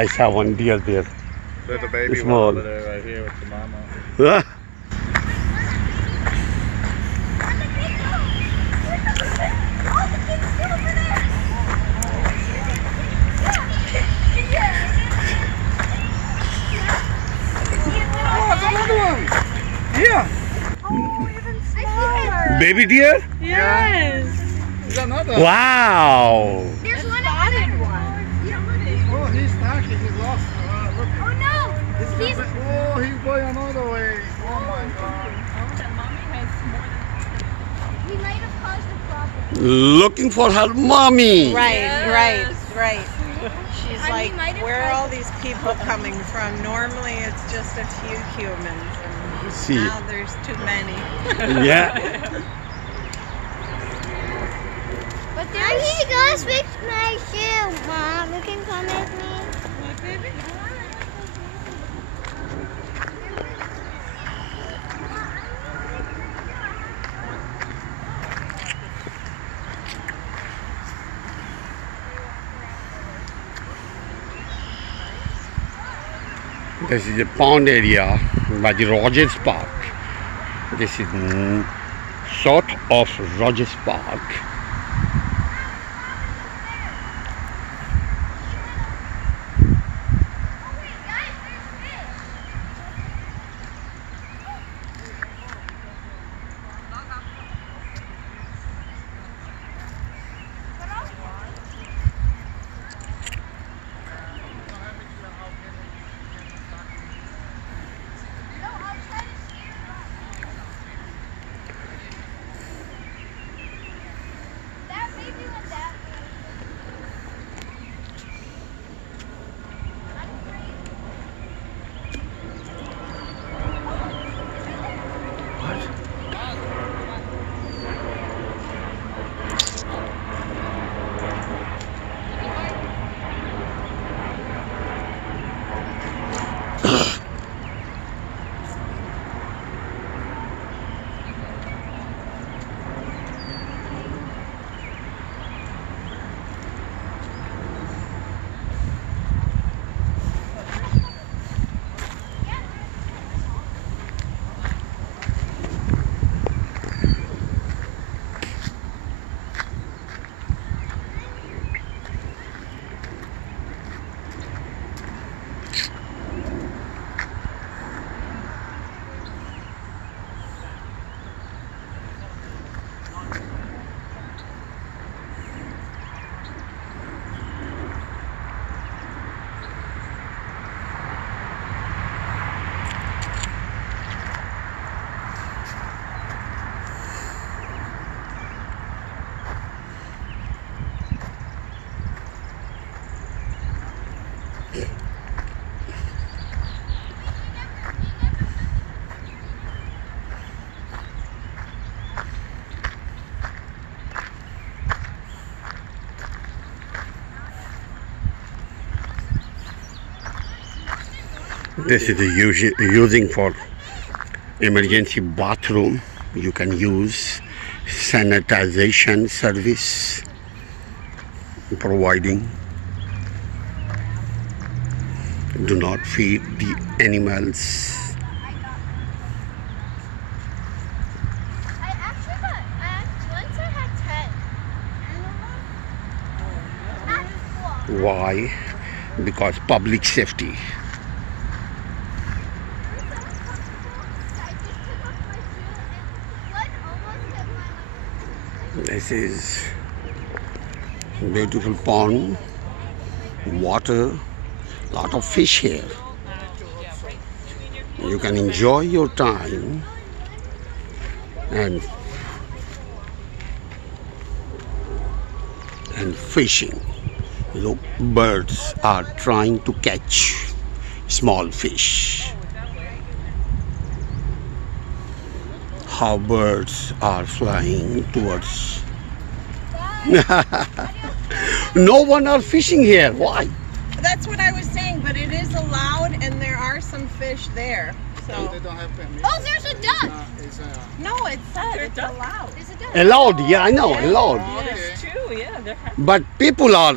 I saw one deer there. There's a baby one Small. over there right here with the mama. Huh? Oh, it's another one! Yeah! Oh, even smaller. Baby deer? Yes. There's another one. Wow. There's one spotted one. Oh, he's knocking. He's lost. Look. Oh no. He's Oh, he's going another way. Oh my God. he might have caused a problem. Looking for her mommy. Right. She's And he like, might have where are caused- all these people coming from? Normally it's just a few humans, and See. now there's too many. Yeah. But there he goes with my shoe, Mom. You can come with me. What, baby? This is a pond area by the Rogers Park. This is sort of Rogers Park. That baby went that way. This is using for emergency bathroom. You can use sanitization service providing. Do not feed the animals. Once I had 10. At school. Why? Because public safety. I just took off my shoe and blood almost hit my This is beautiful pond, water, lot of fish here. You can enjoy your time and fishing. Look, birds are trying to catch small fish. How birds are flying towards. No one are fishing here. Why? That's what I was saying, but it is allowed, and there are some fish there. So They don't have permission. Oh, there's a duck. no, it's allowed. There's a duck. Allowed, yeah, I know, allowed. Okay. Yes, true. Yeah, there have But people are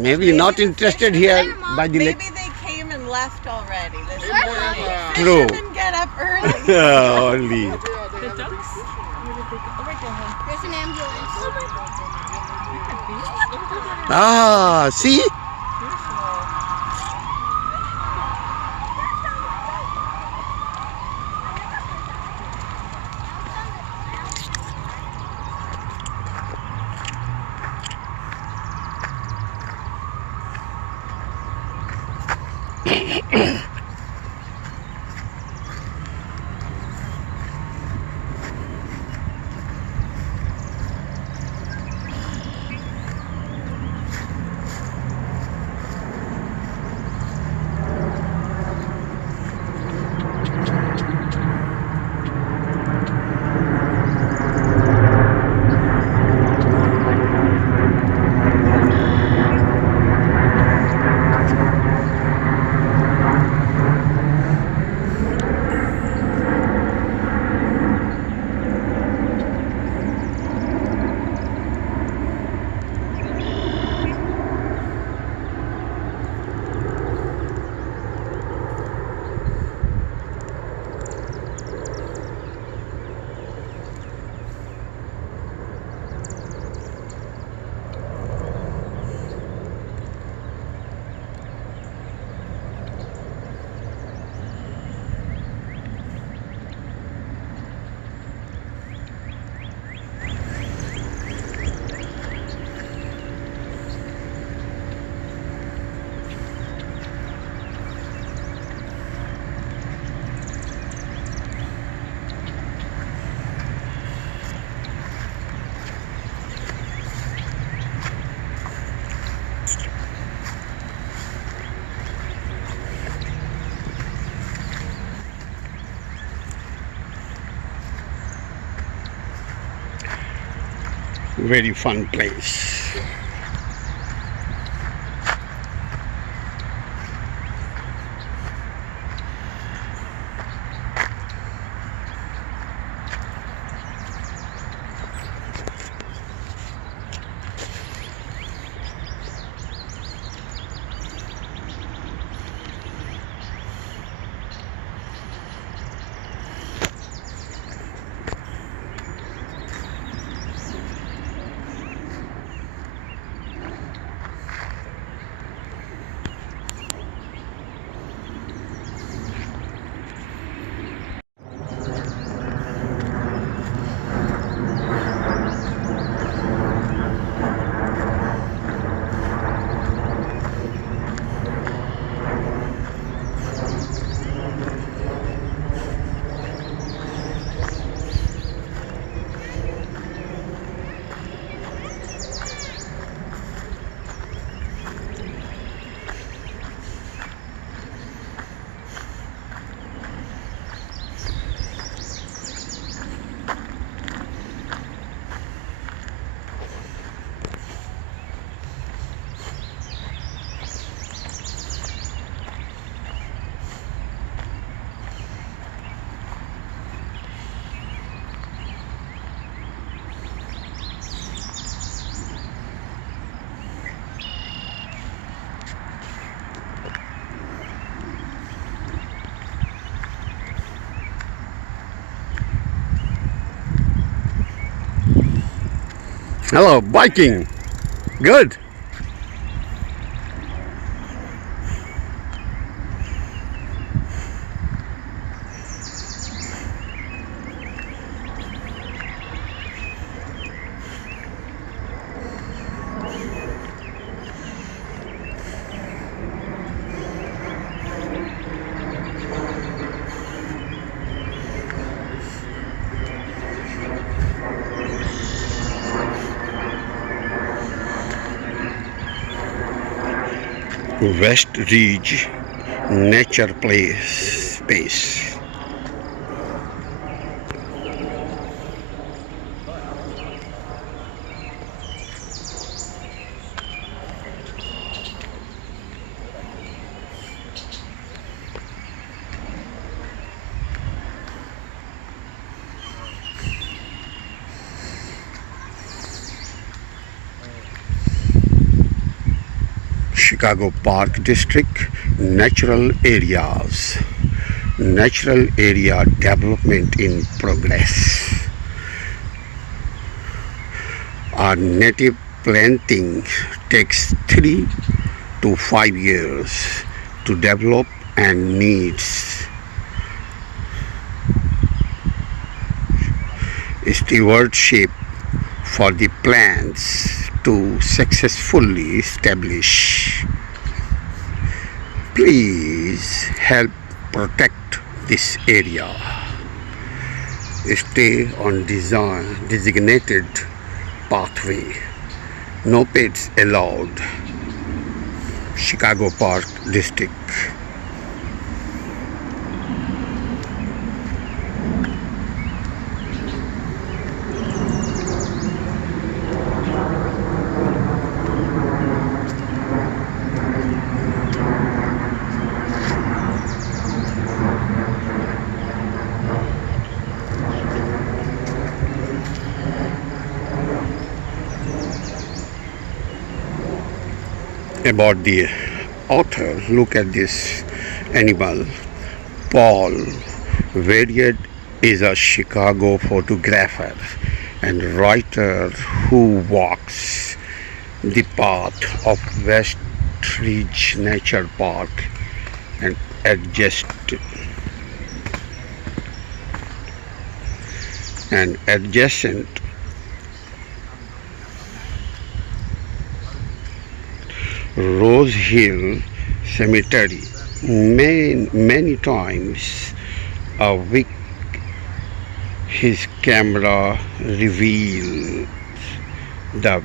Maybe not interested here by the lake. Maybe they came and left already this Yeah. morning. True. Fishermen get up early. Only. There's an ambulance. Ah, see? Very fun place. Hello, biking. Good. West Ridge Nature Place Space. Chicago Park District natural areas. Natural area development in progress. Our native planting takes 3 to 5 years to develop and needs stewardship for the plants to successfully establish. Please help protect this area. Stay on designated pathway. No pets allowed. Chicago Park District. About the author, look at this animal. Paul Verrier is a Chicago photographer and writer who walks the path of West Ridge Nature Park and adjacent Rosehill Cemetery. Many times a week his camera reveals the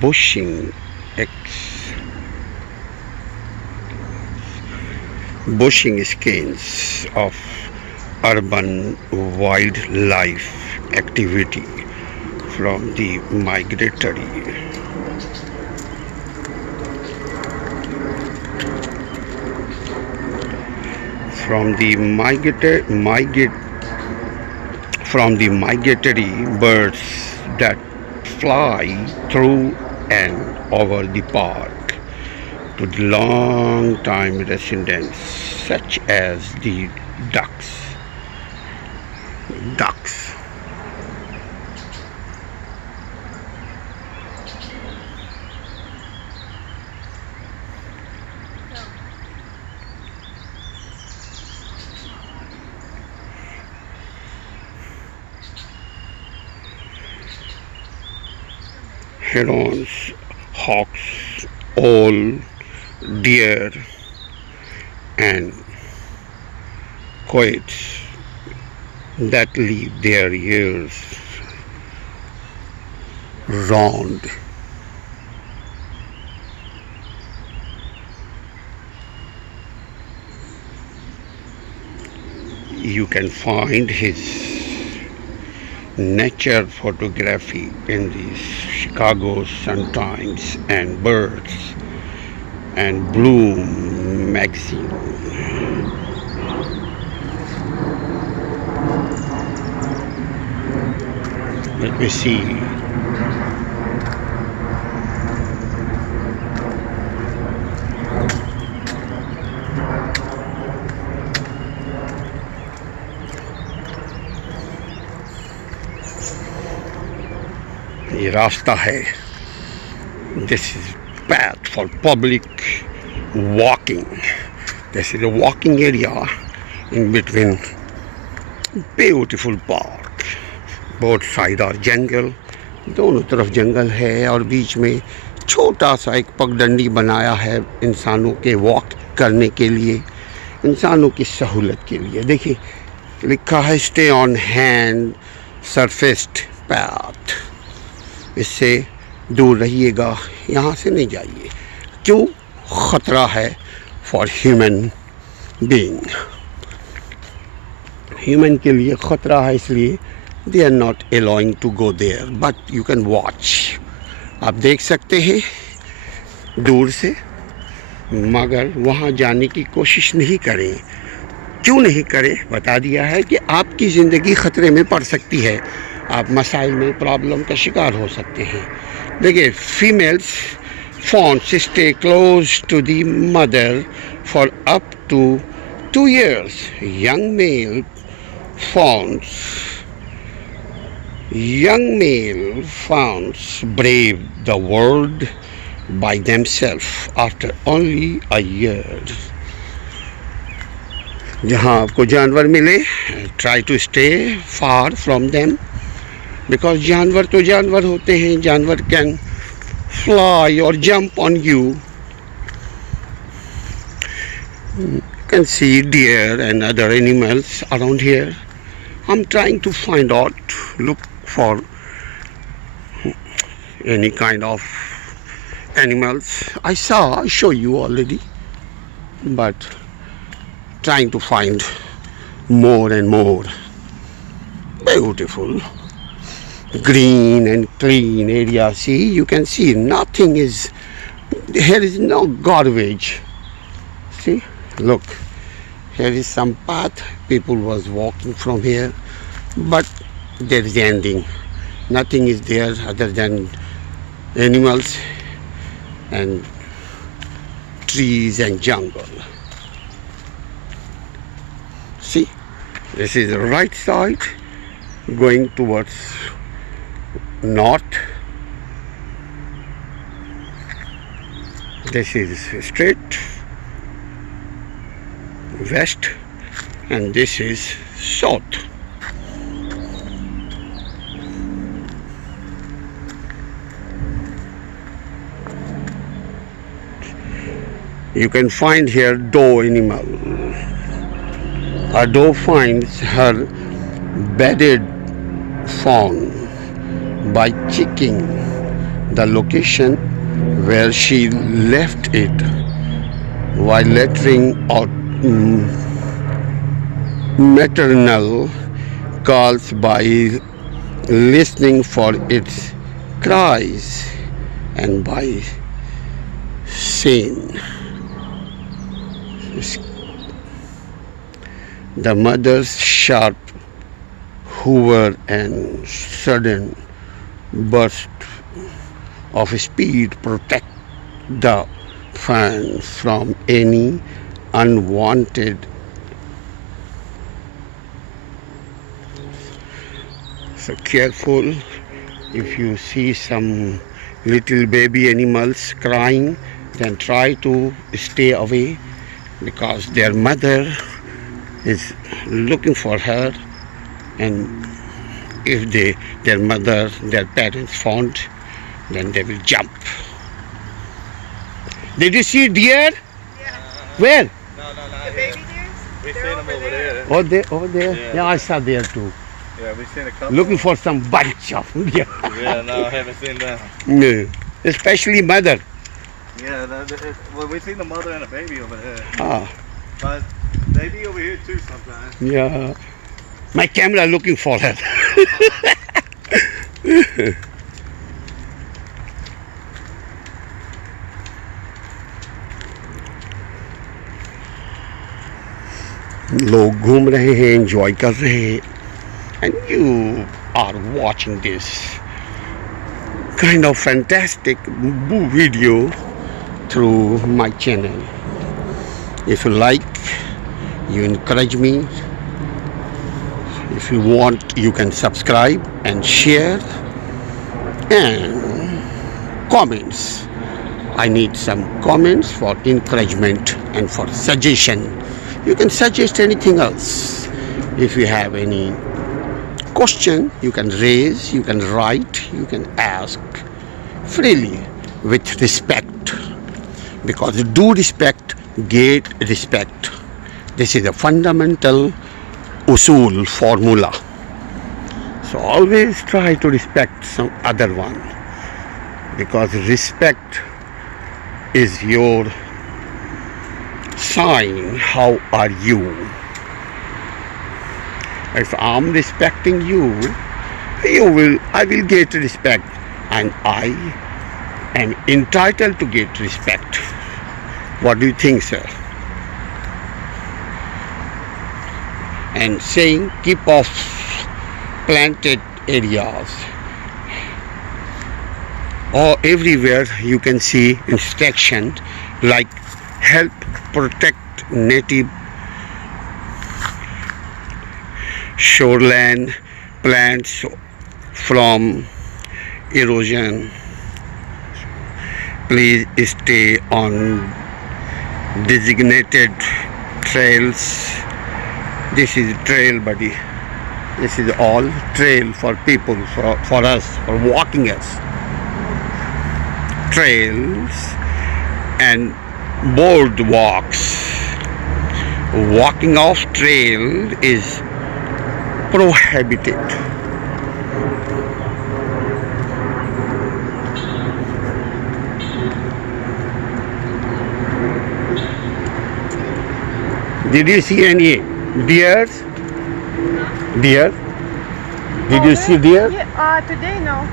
bushing scenes of urban wildlife activity from the migratory birds that fly through and over the park to the long-time residents such as the ducks. Herons, hawks, owl, deer, and coyotes that leave their ears round. You can find his nature photography in the Chicago Sun-Times and Birds and Bloom magazine. Let me see. ये रास्ता है. This is path for public walking. This is a walking area in between beautiful park. Both side are jungle. दोनों तरफ जंगल है और बीच में छोटा सा एक पगडंडी बनाया है इंसानों के वॉक करने के लिए, इंसानों की सहूलत के लिए. देखिए लिखा है स्टे ऑन हैंड सरफेस्ड पाथ. इससे दूर रहिएगा, यहाँ से नहीं जाइए. क्यों? ख़तरा है फॉर ह्यूमन बीइंग. ह्यूमन के लिए ख़तरा है, इसलिए they are not allowing to go there, but you can watch. आप देख सकते हैं दूर से, मगर वहाँ जाने की कोशिश नहीं करें. क्यों नहीं करें? बता दिया है कि आपकी ज़िंदगी ख़तरे में पड़ सकती है. आप मसाइल में प्रॉब्लम का शिकार हो सकते हैं. देखिए females fawns stay close to the mother for up to 2 years. Young male fawns brave the world by themselves after only a year. जहाँ आपको जानवर मिले, try to stay far from them, because जानवर तो जानवर होते हैं. जानवर can fly or jump on you. You can see deer and other animals around here. I'm trying to find out, look for any kind of animals. I show you already, but trying to find more and more. Beautiful green and clean area. See, you can see nothing is, here is no garbage. See, look, here is some path, people was walking from here, but there is ending. Nothing is there other than animals and trees and jungle. See, this is the right side going towards north. This is straight west, and this is south. You can find here doe animal. A doe finds her bedded fawn by checking the location where she left it while letting out maternal calls by listening for its cries and by seeing the mother's sharp hoover and sudden burst of speed protect the fawn from any unwanted so careful. If you see some little baby animals crying, then try to stay away, because their mother is looking for her, and if their parents found, then they will jump. Did you see deer? Yeah. Where? No, The baby deers? we They're seen them over there. Over there? Yeah. Yeah, I saw there too. Yeah, we seen a couple. Looking for some bunch of deer. Yeah, no, I haven't seen them. No. Especially mother. Yeah, well, we seen the mother and a baby over there. Ah, But they be over here too sometimes. yeah. My camera looking for her. लोग घूम रहे हैं, enjoy कर रहे हैं, and you are watching this kind of fantastic video through my channel. If you like, you encourage me. If you want, you can subscribe and share and comments. I need some comments for encouragement and for suggestion. You can suggest anything else. If you have any question, you can raise, you can write, you can ask freely with respect, because do respect, get respect. This is a fundamental usul formula. So always try to respect some other one, because respect is your sign. How are you? If I'm respecting you, I will get respect, and I am entitled to get respect. What do you think, sir? And saying keep off planted areas. Or everywhere you can see instruction like help protect native shoreland plants from erosion. Please stay on designated trails. This is trail, buddy. This is all trail for people, for us, for walking us. Trails and boardwalks. Walking off trail is prohibited. Did you see any deers? Deer? Did you see deer? Yeah, today no.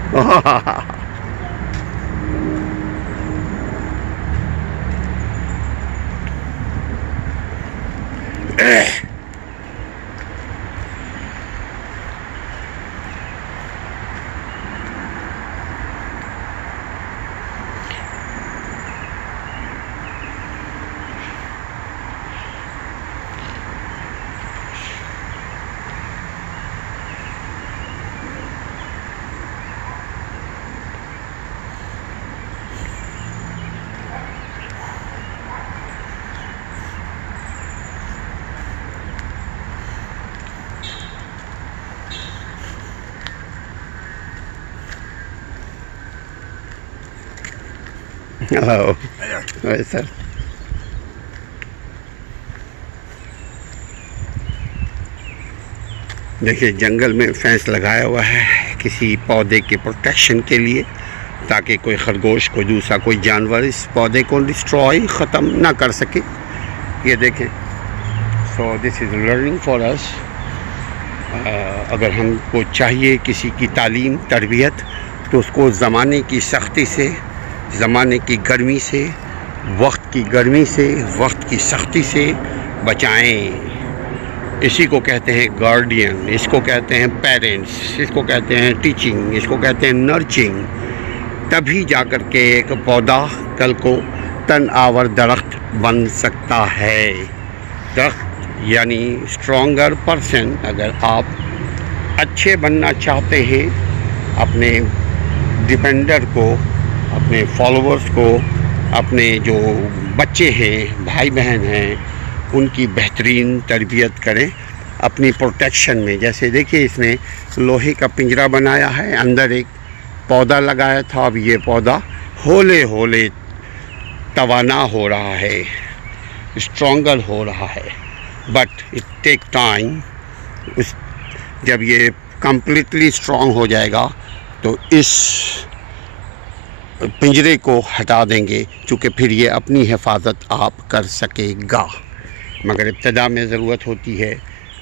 Hello. Hi, sir. देखिए जंगल में fence लगाया हुआ है किसी पौधे के protection के लिए, ताकि कोई खरगोश, कोई दूसरा कोई जानवर इस पौधे को डिस्ट्रॉय ख़त्म ना कर सके। ये देखें। So this is learning for us. अगर हमको चाहिए किसी की तालीम तरबियत, तो उसको ज़माने की सख्ती से, ज़माने की गर्मी से, वक्त की गर्मी से, वक्त की सख्ती से बचाएं। इसी को कहते हैं गार्डियन, इसको कहते हैं पेरेंट्स, इसको कहते हैं टीचिंग, इसको कहते हैं नर्चिंग। तभी जाकर के एक पौधा कल को तन आवर दरख्त बन सकता है। दरख्त यानी स्ट्रॉन्गर पर्सन। अगर आप अच्छे बनना चाहते हैं, अपने डिपेंडर को, अपने फॉलोअर्स को, अपने जो बच्चे हैं, भाई बहन हैं, उनकी बेहतरीन तरबियत करें अपनी प्रोटेक्शन में। जैसे देखिए इसने लोहे का पिंजरा बनाया है, अंदर एक पौधा लगाया था। अब ये पौधा हौले हौले तवाना हो रहा है, स्ट्रॉन्गर हो रहा है, बट इट टेक टाइम। जब ये कम्प्लीटली स्ट्रॉन्ग हो जाएगा तो इस पिंजरे को हटा देंगे, क्योंकि फिर ये अपनी हिफाजत आप कर सकेगा। मगर इब्तदा में ज़रूरत होती है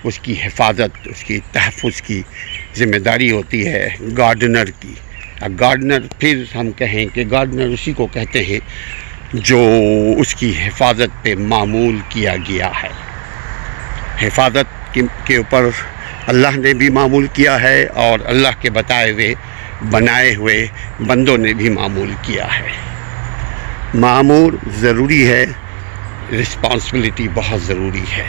उसकी हिफाजत, उसकी तहफ़्फ़ुज़ की ज़िम्मेदारी होती है गार्डनर की। अब गार्डनर, फिर हम कहें कि गार्डनर उसी को कहते हैं जो उसकी हिफाजत पे मामूल किया गया है। हिफाजत के ऊपर अल्लाह ने भी मामूल किया है और अल्लाह के बताए हुए बनाए हुए बंदों ने भी मामूल किया है। मामूल ज़रूरी है, रिस्पॉन्सिबिलिटी बहुत ज़रूरी है।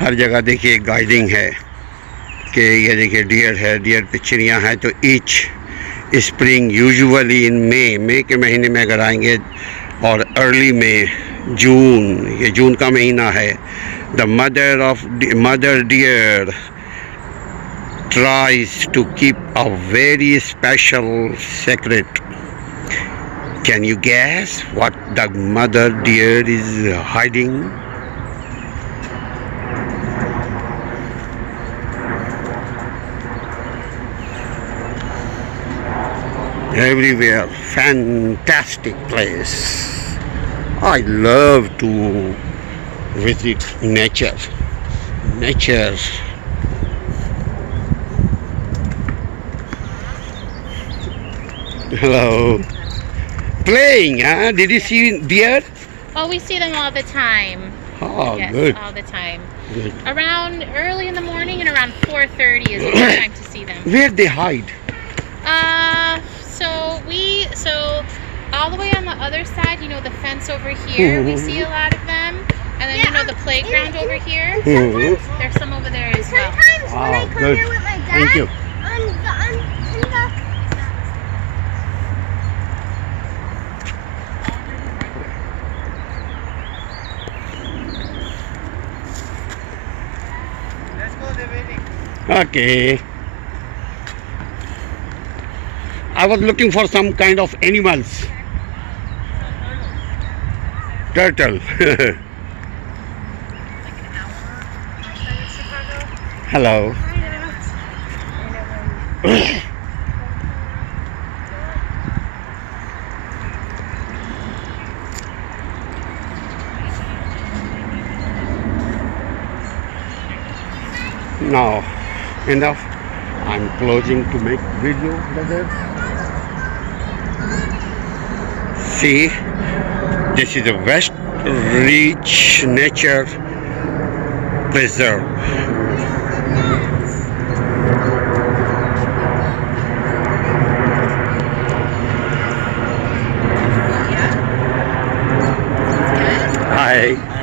हर जगह देखिए गाइडिंग है कि ये देखिए डियर है, डियर पिचरियाँ हैं। तो ईच स्प्रिंग यूजुअली इन मई के महीने में अगर आएंगे, और अर्ली में जून, ये जून का महीना है, the mother deer tries to keep a very special secret. Can you guess what the mother deer is hiding? Everywhere, fantastic place. I love to visit nature. Hello. Playing, huh? Did you see deer? Oh, we see them all the time. Oh, Yes, good. all the time. Good. Around early in the morning and around 4:30 is a good time to see them. Where they hide? So all the way on the other side, you know, the fence over here, we see a lot of them. And then, you know, the playground over here, Mhm. there's some over there as well. Sometimes when I Wow, come good. here with my dad, Thank you. in the Let's go the wedding. Okay. I was looking for some kind of animals. Turtle. Hello. Now, enough. I'm closing to make video, brother. See, this is the West Reach Nature Preserve. Hi.